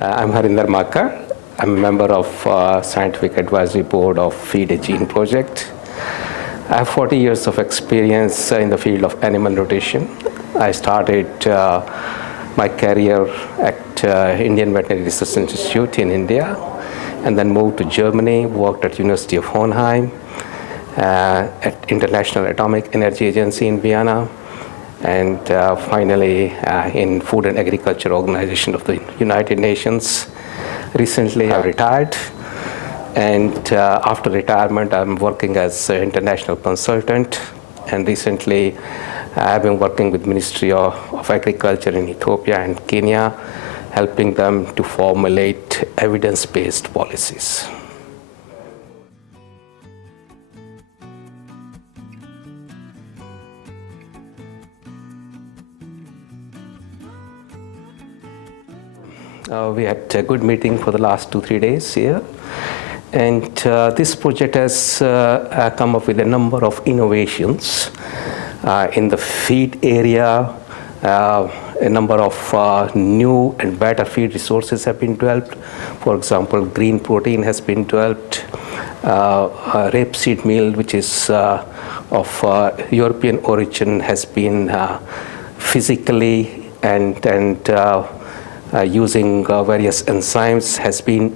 I'm Harinder Makkar. I'm a member of Scientific Advisory Board of Feed a Gene project. I have 40 years of experience in the field of animal nutrition. I started my career at Indian Veterinary Research Institute in India, and then moved to Germany, worked at University of Hohenheim, at International Atomic Energy Agency in Vienna, and finally in Food and Agriculture Organization of the United Nations. Recently I retired, and after retirement I'm working as an international consultant, and recently I've been working with Ministry of Agriculture in Ethiopia and Kenya, helping them to formulate evidence-based policies. We had a good meeting for the last 2-3 days here, and this project has come up with a number of innovations in the feed area. A number of new and better feed resources have been developed. For example, green protein has been developed. Rapeseed meal, which is of European origin, has been physically and using various enzymes has been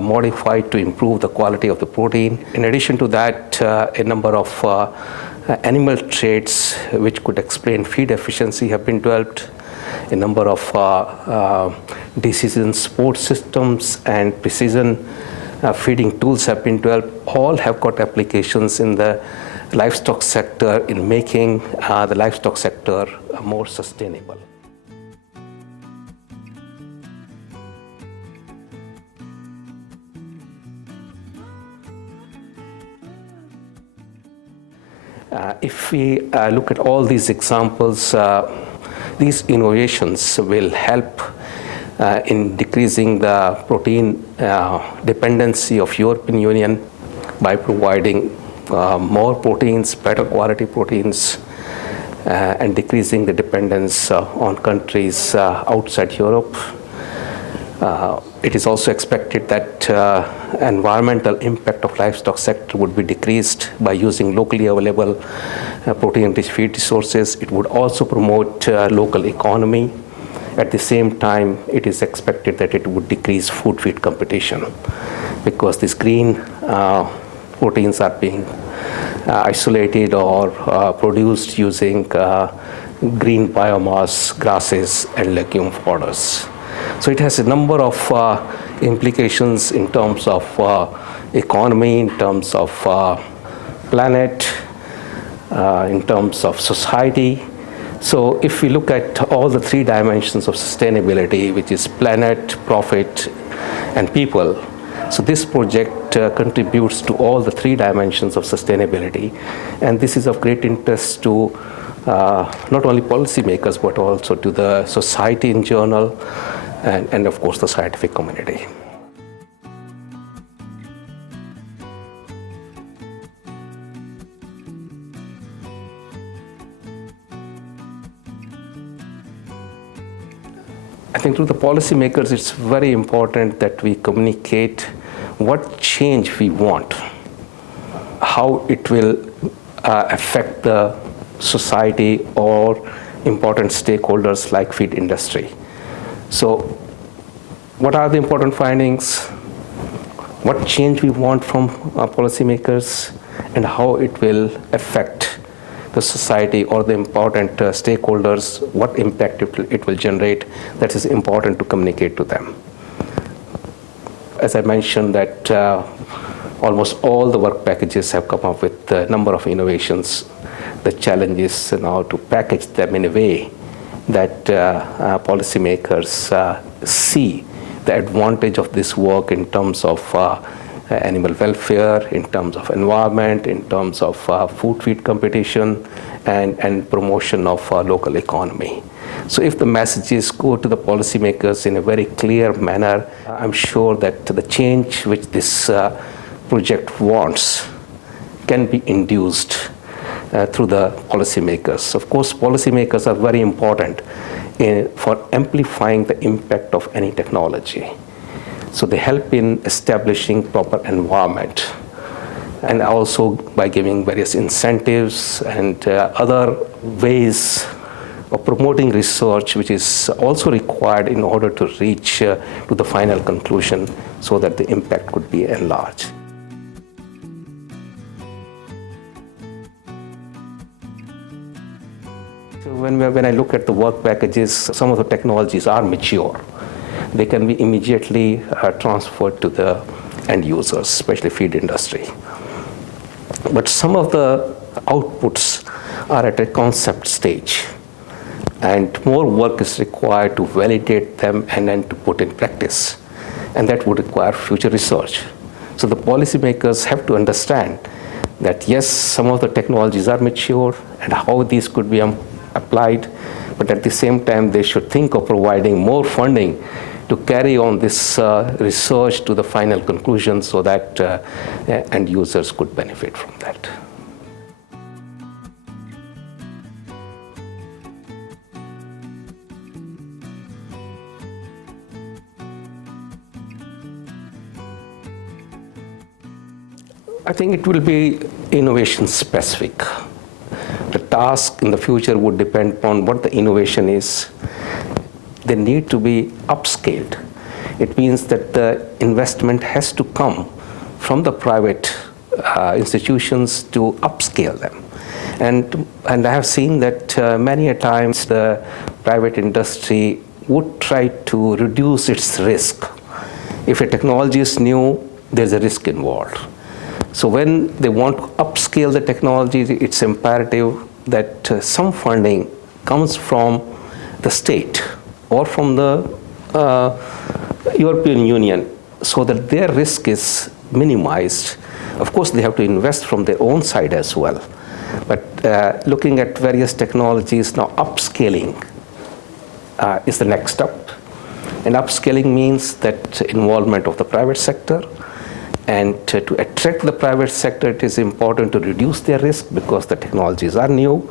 modified to improve the quality of the protein. In addition to that, a number of animal traits which could explain feed efficiency have been developed. A number of decision support systems and precision feeding tools have been developed. All have got applications in the livestock sector in making the livestock sector more sustainable. If we look at all these examples, these innovations will help in decreasing the protein dependency of European Union by providing more proteins, better quality proteins, and decreasing the dependence on countries outside Europe. It is also expected that environmental impact of livestock sector would be decreased by using locally available protein-rich feed resources. It would also promote local economy. At the same time, it is expected that it would decrease food feed competition, because these green proteins are being isolated or produced using green biomass, grasses, and legume fodders. So it has a number of implications in terms of economy, in terms of planet, in terms of society. So if we look at all the 3 dimensions of sustainability, which is planet, profit, and people, so this project contributes to all the 3 dimensions of sustainability, and this is of great interest to not only policymakers but also to the society in general, and of course the scientific community. I think to the policymakers it's very important that we communicate what change we want, how it will affect the society or important stakeholders like feed industry. So what are the important findings, what change we want from policymakers, and how it will affect the society or the important stakeholders, what impact it will generate. That is important to communicate to them. As I mentioned, that almost all the work packages have come up with a number of innovations. The challenge is now to package them in a way that policymakers see the advantage of this work in terms of animal welfare, in terms of environment, in terms of food feed competition, and promotion of local economy. So if the messages go to the policymakers in a very clear manner, I'm sure that the change which this project wants can be induced through the policymakers. Of course, policymakers are very important for amplifying the impact of any technology. So they help in establishing proper environment, and also by giving various incentives and other ways of promoting research, which is also required in order to reach to the final conclusion so that the impact could be enlarged. So when I look at the work packages, some of the technologies are mature. They can be immediately transferred to the end users, especially feed industry. But some of the outputs are at a concept stage, and more work is required to validate them and then to put in practice. And that would require future research. So the policymakers have to understand that yes, some of the technologies are mature and how these could be applied, but at the same time they should think of providing more funding to carry on this research to the final conclusion so that end users could benefit from that. I think it will be innovation specific. The task in the future would depend upon what the innovation is. They need to be upscaled. It means that the investment has to come from the private institutions to upscale them. And I have seen that many a times the private industry would try to reduce its risk. If a technology is new, there's a risk involved. So when they want to upscale the technology, it's imperative that some funding comes from the state or from the European Union so that their risk is minimized. Of course, they have to invest from their own side as well. But looking at various technologies, now upscaling is the next step. And upscaling means that involvement of the private sector. And to attract the private sector, it is important to reduce their risk because the technologies are new.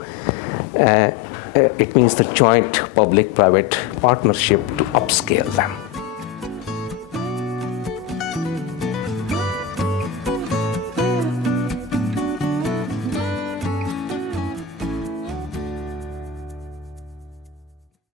It means the joint public-private partnership to upscale them.